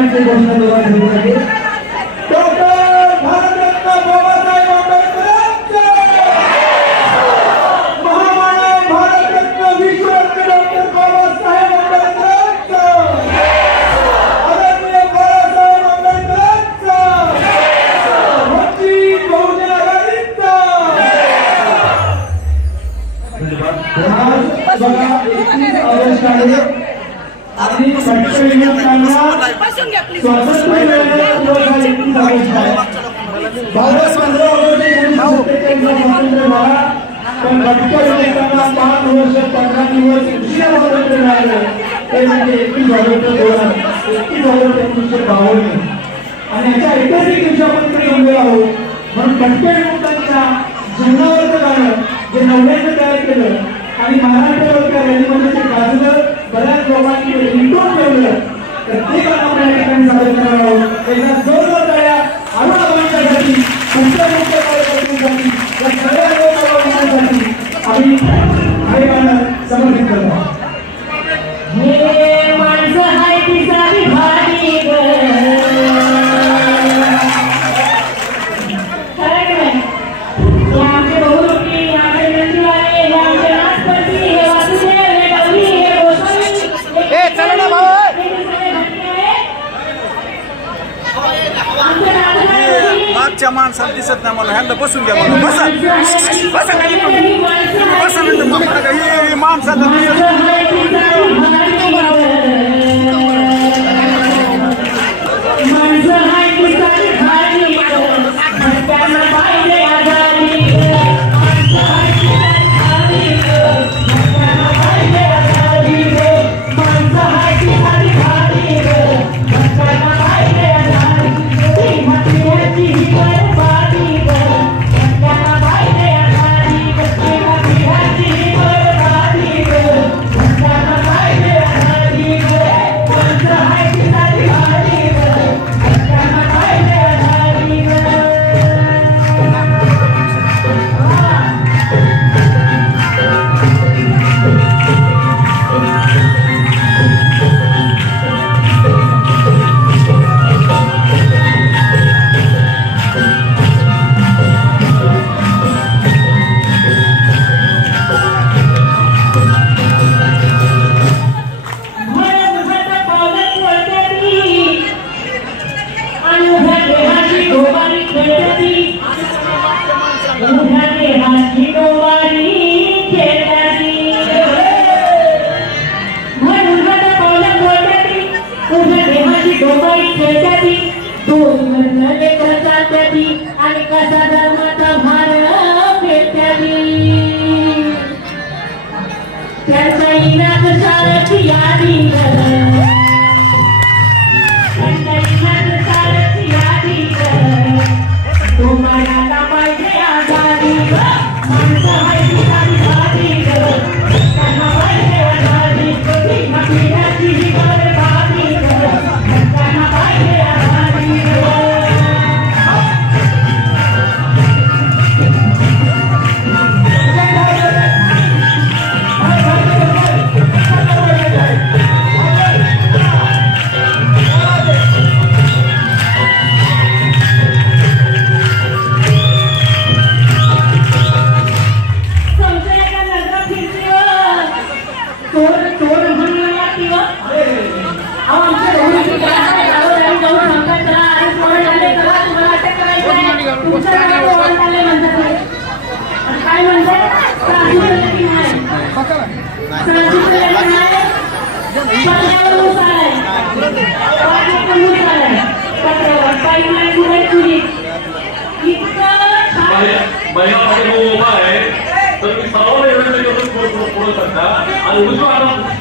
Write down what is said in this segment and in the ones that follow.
ঘোষণা দেওয়া হয়ে থাকে बसून घ्या प्लीज आणि याच्या ऐतिहासिक दिवशी आपण म्हणून भटके लोकांच्या तयार केलं आणि महाराष्ट्रावर बऱ्याच लोकांनी प्रत्येकाला आपण या ठिकाणी एकदा जोरदार टाळ्या अरुण आबांच्यासाठी तुमच्या आजच्या माणसाला दिसत नाही मला. ह्यांना बसून घ्या मला बसा. बसा खाली.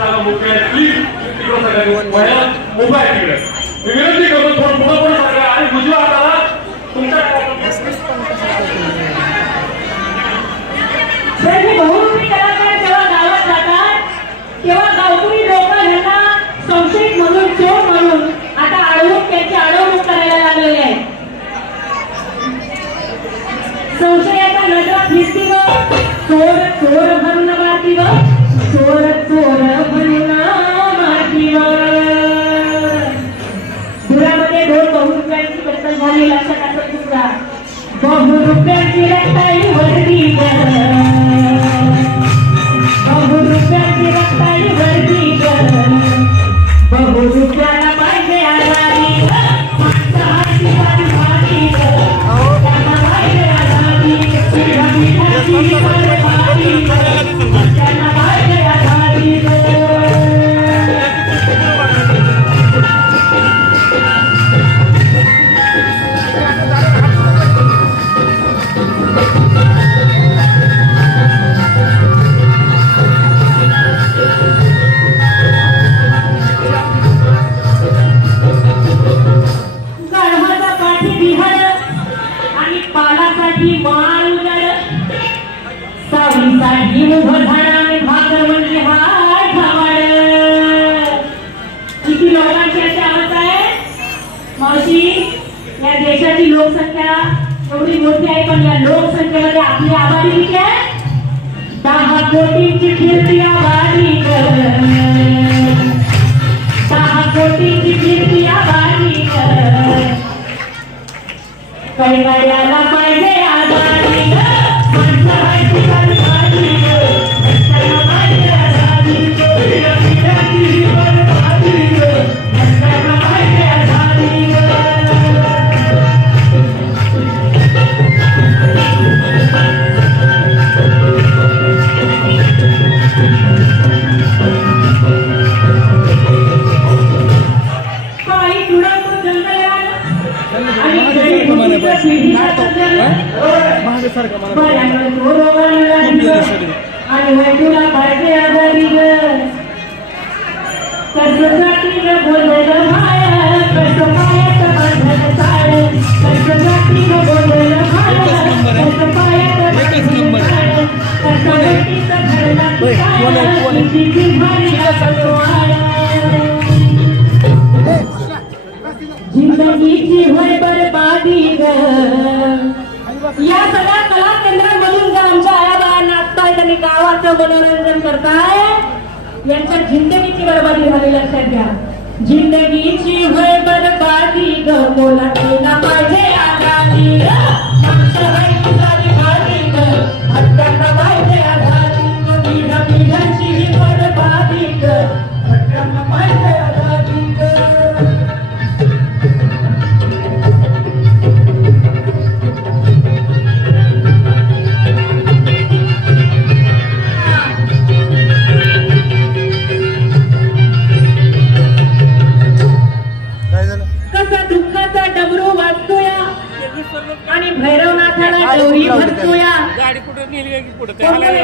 जागा मोकळी आहे. प्लीज सगळ्यांनी उभा आहे तिकडे. मी विनंती करतो थोडं सांगा आणि उजव्या हाताला तुमच्या तेव्हा गावकरी लोक ह्यांना संशयित म्हणून चोर म्हणून आता अडवून त्यांची अडवणूक करायला लागलेली आहे. संशयाचा नजरा फिरती व चोर चोर म्हणून मारती व चोर चोर रुपयाची रक्ताई वर्दी कर सावलीसाठी उभं झाड आणि भाकर म्हणजे हाय किती लोकांची अशी अवस्था आहे? मावशी या देशाची लोकसंख्या एवढी मोठी आहे पण या लोकसंख्येमध्ये आपली आबादी किती आहे? दहा कोटींची फिरती आबादी कर दहा कोटींची फिरती आबादी कर पाहिजे जिंदगीची होय बरबादी ग या सगळ्या कला केंद्रांमधून ज्या आमच्या आया बाया नाचतायत आणि गावाचं मनोरंजन करताय यांच्या जिंदगीची बरबादी झाली लक्षात घ्या. जिंदगीची होय बरबादी ग बोला पाहिजे आजादी गाडी कुठं नेली की कुठं? डवरी.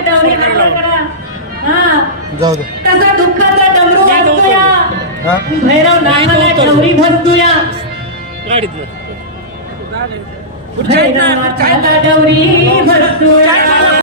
हा. जाऊ दे. कसा दुःखाचा डमरू वाजतोया. हा? भैरवनाथाला गौरी भरतोया गाडीत भैरवनाथाला गौरी भरतोया